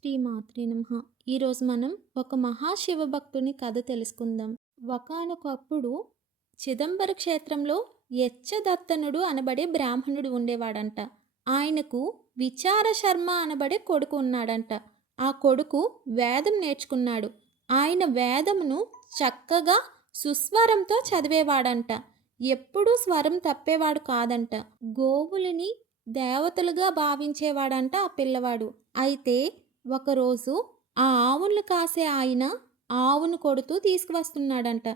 శ్రీ మాత్రే నమః ఈరోజు మనం ఒక మహాశివ భక్తుని కథ తెలుసుకుందాం. ఒకానొకప్పుడు చిదంబర క్షేత్రంలో యచ్చదత్తనుడు అనబడే బ్రాహ్మణుడు ఉండేవాడంట. ఆయనకు విచార శర్మ అనబడే కొడుకు ఉన్నాడంట. ఆ కొడుకు వేదం నేర్చుకున్నాడు. ఆయన వేదమును చక్కగా సుస్వరంతో చదివేవాడంట. ఎప్పుడూ స్వరం తప్పేవాడు కాదంట. గోవులని దేవతలుగా భావించేవాడంట ఆ పిల్లవాడు. అయితే ఒకరోజు ఆ ఆవును కాసే ఆయన ఆవును కొడుతూ తీసుకువస్తున్నాడంట.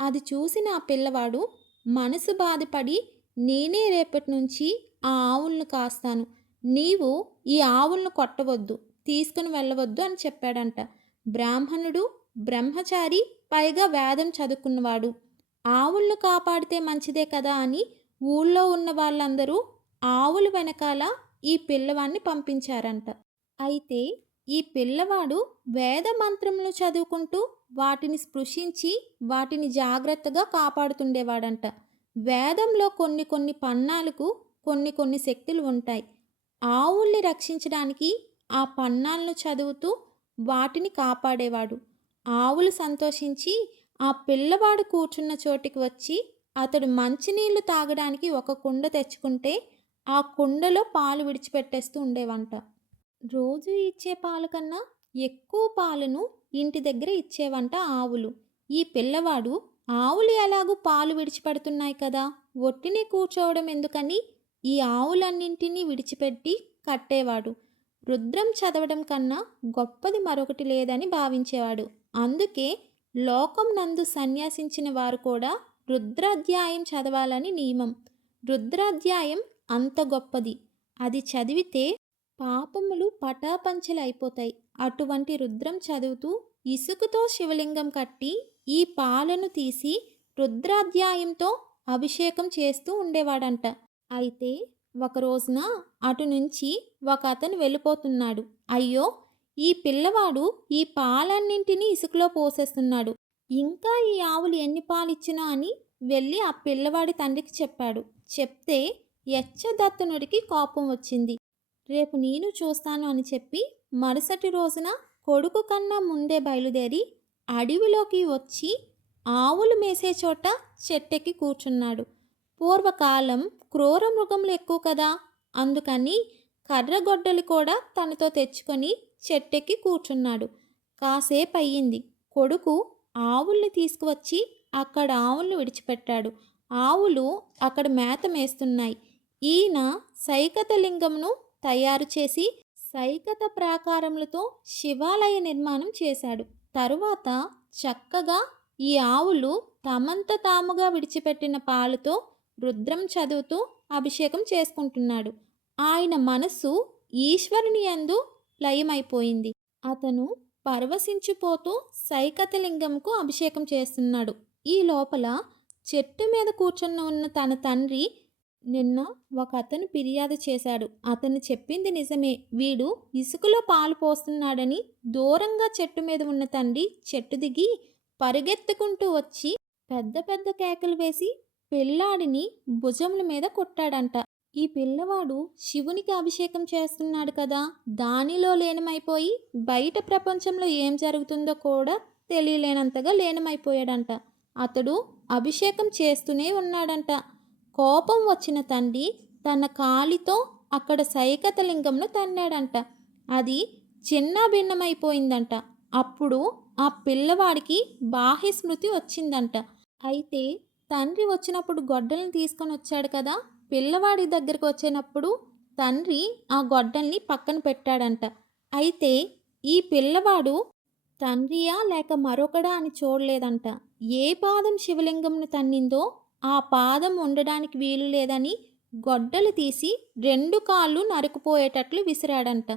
అది చూసిన ఆ పిల్లవాడు మనసు బాధపడి నేనే రేపటి నుంచి ఆ ఆవులను కాస్తాను. నీవు ఈ ఆవులను కొట్టవద్దు తీసుకుని వెళ్ళవద్దు అని చెప్పాడంట. బ్రాహ్మణుడు బ్రహ్మచారి పైగా వేదం చదువుకున్నవాడు. ఆవులను కాపాడితే మంచిదే కదా అని ఊళ్ళో ఉన్న వాళ్ళందరూ ఆవుల వెనకాల ఈ పిల్లవాడిని పంపించారంట. అయితే ఈ పిల్లవాడు వేద మంత్రములు చదువుకుంటూ వాటిని స్పృశించి వాటిని జాగ్రత్తగా కాపాడుతుండేవాడంట. వేదంలో కొన్ని కొన్ని పన్నాలకు కొన్ని కొన్ని శక్తులు ఉంటాయి. ఆవుల్ని రక్షించడానికి ఆ పన్నాలను చదువుతూ వాటిని కాపాడేవాడు. ఆవులు సంతోషించి ఆ పిల్లవాడు కూర్చున్న చోటికి వచ్చి అతడు మంచినీళ్ళు తాగడానికి ఒక కుండ తెచ్చుకుంటే ఆ కుండలో పాలు విడిచిపెట్టేస్తూ ఉండేవంట. రోజు ఇచ్చే పాలు కన్నా ఎక్కువ పాలను ఇంటి దగ్గర ఇచ్చేవంట ఆవులు. ఈ పిల్లవాడు ఆవులు ఎలాగూ పాలు విడిచిపెడుతున్నాయి కదా? ఒట్టిని కూర్చోవడం ఎందుకని? ఈ ఆవులన్నింటినీ విడిచిపెట్టి కట్టేవాడు. రుద్రం చదవడం కన్నా గొప్పది మరొకటి లేదని భావించేవాడు. అందుకే లోకం నందు సన్యాసించిన వారు కూడా రుద్రాధ్యాయం చదవాలని నియమం. రుద్రాధ్యాయం అంత గొప్పది. అది చదివితే పాపములు పటాపంచలు అయిపోతాయి అటువంటి రుద్రం చదువుతూ ఇసుకతో శివలింగం కట్టి ఈ పాలను తీసి రుద్రాధ్యాయంతో అభిషేకం చేస్తూ ఉండేవాడంట. అయితే ఒక రోజున అటు నుంచి ఒక అతను వెళ్ళిపోతున్నాడు. అయ్యో! ఈ పిల్లవాడు ఈ పాలన్నింటినీ ఇసుకలో పోసేస్తున్నాడు. ఇంకా ఈ ఆవులు ఎన్ని పాలిచ్చినా అని వెళ్ళి ఆ పిల్లవాడి తండ్రికి చెప్పాడు. చెప్తే యచ్చదత్తనుడికి కోపం వచ్చింది. రేపు నేను చూస్తాను అని చెప్పి మరుసటి రోజున కొడుకు కన్నా ముందే బయలుదేరి అడవిలోకి వచ్చి ఆవులు మేసే చోట చెట్టెక్కి కూర్చున్నాడు. పూర్వకాలం క్రూర మృగములు ఎక్కువ కదా అందుకని కర్రగొడ్డలు కూడా తనతో తెచ్చుకొని చెట్టెక్కి కూర్చున్నాడు. కాసేపు అయ్యింది. కొడుకు ఆవుల్ని తీసుకువచ్చి అక్కడ ఆవుల్ని విడిచిపెట్టాడు. ఆవులు అక్కడ మేత మేస్తున్నాయి. ఈయన సైకతలింగంను తయారు చేసి సైకత ప్రాకారములతో శివాలయ నిర్మాణం చేశాడు. తరువాత చక్కగా ఈ ఆవులు తమంత తాముగా విడిచిపెట్టిన పాలతో రుద్రం చదువుతూ అభిషేకం చేసుకుంటున్నాడు. ఆయన మనస్సు ఈశ్వరుని యందు లయమైపోయింది. అతను పరవశించిపోతూ సైకతలింగంకు అభిషేకం చేస్తున్నాడు. ఈ లోపల చెట్టు మీద కూర్చున్న ఉన్న తన తండ్రి నిన్న ఒక అతను ఫిర్యాదు చేశాడు. అతను చెప్పింది నిజమే. వీడు ఇసుకలో పాలు పోస్తున్నాడని దూరంగా చెట్టు మీద ఉన్న తండ్రి చెట్టు దిగి పరిగెత్తుకుంటూ వచ్చి పెద్ద పెద్ద కేకలు వేసి పిల్లాడిని భుజముల మీద కొట్టాడంట. ఈ పిల్లవాడు శివునికి అభిషేకం చేస్తున్నాడు కదా. దానిలో లీనమైపోయి బయట ప్రపంచంలో ఏం జరుగుతుందో కూడా తెలియలేనంతగా లీనమైపోయాడంట. అతడు అభిషేకం చేస్తూనే ఉన్నాడంట. కోపం వచ్చిన తండ్రి తన కాలితో అక్కడ సైకతలింగంను తన్నాడంట. అది చిన్న భిన్నమైపోయిందంట. అప్పుడు ఆ పిల్లవాడికి బాహ్య స్మృతి వచ్చిందంట. అయితే తండ్రి వచ్చినప్పుడు గొడ్డల్ని తీసుకొని వచ్చాడు కదా? పిల్లవాడి దగ్గరికి వచ్చినప్పుడు తండ్రి ఆ గొడ్డల్ని పక్కన పెట్టాడంట. అయితే ఈ పిల్లవాడు తండ్రియా లేక మరొకడా అని చూడలేదంట. ఏ పాదం శివలింగంను తన్నిందో ఆ పాదం ఉండడానికి వీలు లేదని గొడ్డలు తీసి రెండు కాళ్ళు నరుకుపోయేటట్లు విసిరాడంట.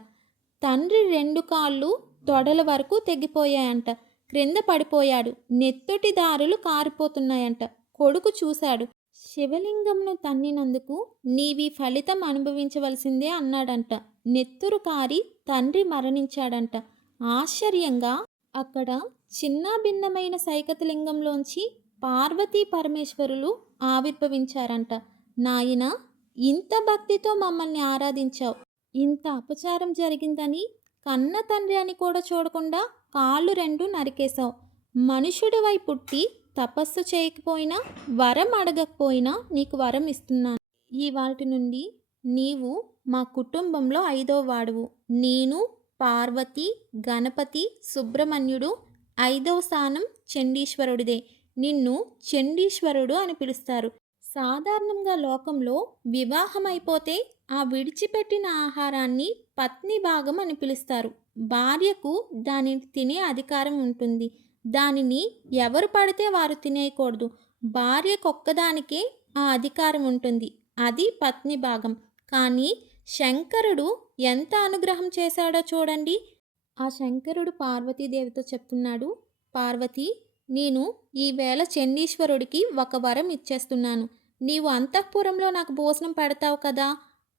తండ్రి రెండు కాళ్ళు తొడల వరకు తెగిపోయాయంట. క్రింద పడిపోయాడు. నెత్తుటి దారులు కారిపోతున్నాయంట. కొడుకు చూశాడు. శివలింగంను తన్నినందుకు నీవి ఫలితం అనుభవించవలసిందే అన్నాడంట. నెత్తురు కారి తండ్రి మరణించాడంట. ఆశ్చర్యంగా అక్కడ చిన్నాభిన్నమైన సైకతలింగంలోంచి పార్వతీ పరమేశ్వరులు ఆవిర్భవించారంట. నాయన ఇంత భక్తితో మమ్మల్ని ఆరాధించావు. ఇంత అపచారం జరిగిందని కన్న తండ్రి అని కూడా చూడకుండా కాళ్ళు రెండు నరికేశావు. మనుషుడివై పుట్టి తపస్సు చేయకపోయినా వరం అడగకపోయినా నీకు వరం ఇస్తున్నాను. ఈ వాటి నుండి నీవు మా కుటుంబంలో ఐదో వాడువు. నేను పార్వతి గణపతి సుబ్రహ్మణ్యుడు ఐదవ స్థానం చండీశ్వరుడిదే. నిన్ను చండీశ్వరుడు అని పిలుస్తారు. సాధారణంగా లోకంలో వివాహం అయిపోతే ఆ విడిచిపెట్టిన ఆహారాన్ని పత్ని భాగం అని పిలుస్తారు. భార్యకు దానిని తినే అధికారం ఉంటుంది. దానిని ఎవరు పడితే వారు తినేయకూడదు. భార్యకొక్కదానికే ఆ అధికారం ఉంటుంది. అది పత్ని భాగం. కానీ శంకరుడు ఎంత అనుగ్రహం చేశాడో చూడండి. ఆ శంకరుడు పార్వతీదేవితో చెప్తున్నాడు. పార్వతి నేను ఈవేళ చండీశ్వరుడికి ఒక వరం ఇచ్చేస్తున్నాను. నీవు అంతఃపురంలో నాకు భోజనం పెడతావు కదా?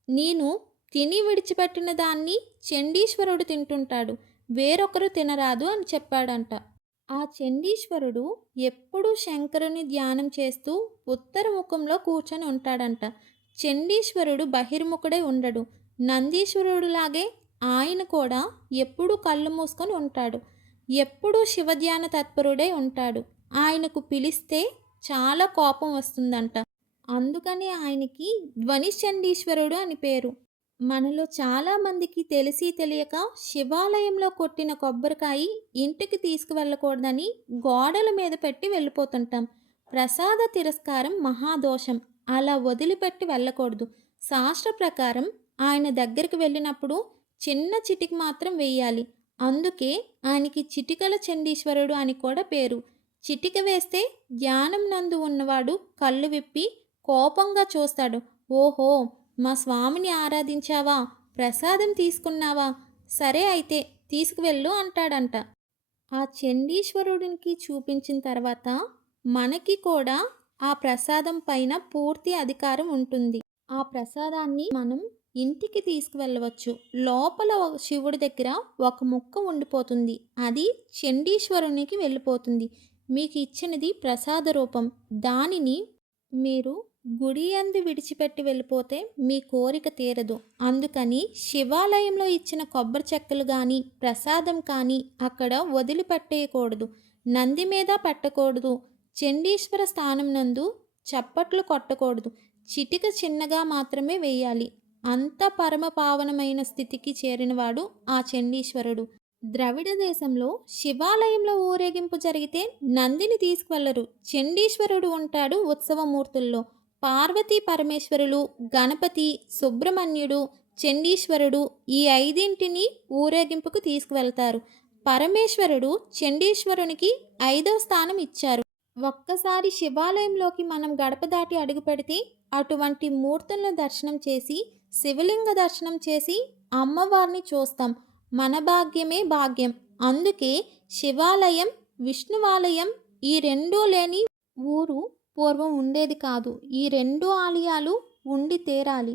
నేను తిని విడిచిపెట్టిన దాన్ని చండీశ్వరుడు తింటుంటాడు. వేరొకరు తినరాదు అని చెప్పాడంట. ఆ చండీశ్వరుడు ఎప్పుడూ శంకరుని ధ్యానం చేస్తూ ఉత్తర ముఖంలో కూర్చొని ఉంటాడంట. చండీశ్వరుడు బహిర్ముఖుడై ఉండడు. నందీశ్వరుడులాగే ఆయన కూడా ఎప్పుడూ కళ్ళు మూసుకొని ఉంటాడు. ఎప్పుడూ శివధ్యాన తత్పరుడై ఉంటాడు. ఆయనకు పిలిస్తే చాలా కోపం వస్తుందంట. అందుకని ఆయనకి ధ్వనిచండీశ్వరుడు అని పేరు. మనలో చాలామందికి తెలిసి తెలియక శివాలయంలో కొట్టిన కొబ్బరికాయ ఇంటికి తీసుకువెళ్ళకూడదని గోడల మీద పెట్టి వెళ్ళిపోతుంటాం. ప్రసాద తిరస్కారం మహాదోషం. అలా వదిలిపెట్టి వెళ్ళకూడదు. శాస్త్ర ప్రకారం ఆయన దగ్గరికి వెళ్ళినప్పుడు చిన్న చిటికి మాత్రం వేయాలి. అందుకే ఆయనకి చిటికల చండీశ్వరుడు అని కూడా పేరు. చిటిక వేస్తే ధ్యానం నందు ఉన్నవాడు కళ్ళు విప్పి కోపంగా చూస్తాడు. ఓహో మా స్వామిని ఆరాధించావా? ప్రసాదం తీసుకున్నావా? సరే అయితే తీసుకువెళ్ళు అంటాడంట. ఆ చండీశ్వరుడికి చూపించిన తర్వాత మనకి కూడా ఆ ప్రసాదం పైన పూర్తి అధికారం ఉంటుంది. ఆ ప్రసాదాన్ని మనం ఇంటికి తీసుకువెళ్ళవచ్చు. లోపల శివుడి దగ్గర ఒక ముక్క ఉండిపోతుంది. అది చండీశ్వరునికి వెళ్ళిపోతుంది. మీకు ఇచ్చినది ప్రసాద రూపం. దానిని మీరు గుడి అందు విడిచిపెట్టి వెళ్ళిపోతే మీ కోరిక తీరదు. అందుకని శివాలయంలో ఇచ్చిన కొబ్బరి చెక్కలు కానీ ప్రసాదం కానీ అక్కడ వదిలిపెట్టేయకూడదు. నంది మీద పెట్టకూడదు. చండీశ్వర స్థానం నందు చప్పట్లు కొట్టకూడదు. చిటిక చిన్నగా మాత్రమే వేయాలి. అంత పరమ పావనమైన స్థితికి చేరినవాడు ఆ చండీశ్వరుడు. ద్రవిడ దేశంలో శివాలయంలో ఊరేగింపు జరిగితే నందిని తీసుకువెళ్ళరు. చండీశ్వరుడు ఉంటాడు ఉత్సవమూర్తుల్లో. పార్వతీ పరమేశ్వరులు గణపతి సుబ్రహ్మణ్యుడు చండీశ్వరుడు ఈ ఐదింటిని ఊరేగింపుకు తీసుకువెళ్తారు. పరమేశ్వరుడు చండీశ్వరునికి ఐదవ స్థానం ఇచ్చారు. ఒక్కసారి శివాలయంలోకి మనం గడప దాటి అడుగు పెడితే అటువంటి మూర్తులను దర్శనం చేసి శివలింగ దర్శనం చేసి అమ్మవారిని చూస్తాం. మన భాగ్యమే భాగ్యం. అందుకే శివాలయం విష్ణువాలయం ఈ రెండూ లేని ఊరు పూర్వం ఉండేది కాదు. ఈ రెండు ఆలయాలు ఉండి తీరాలి.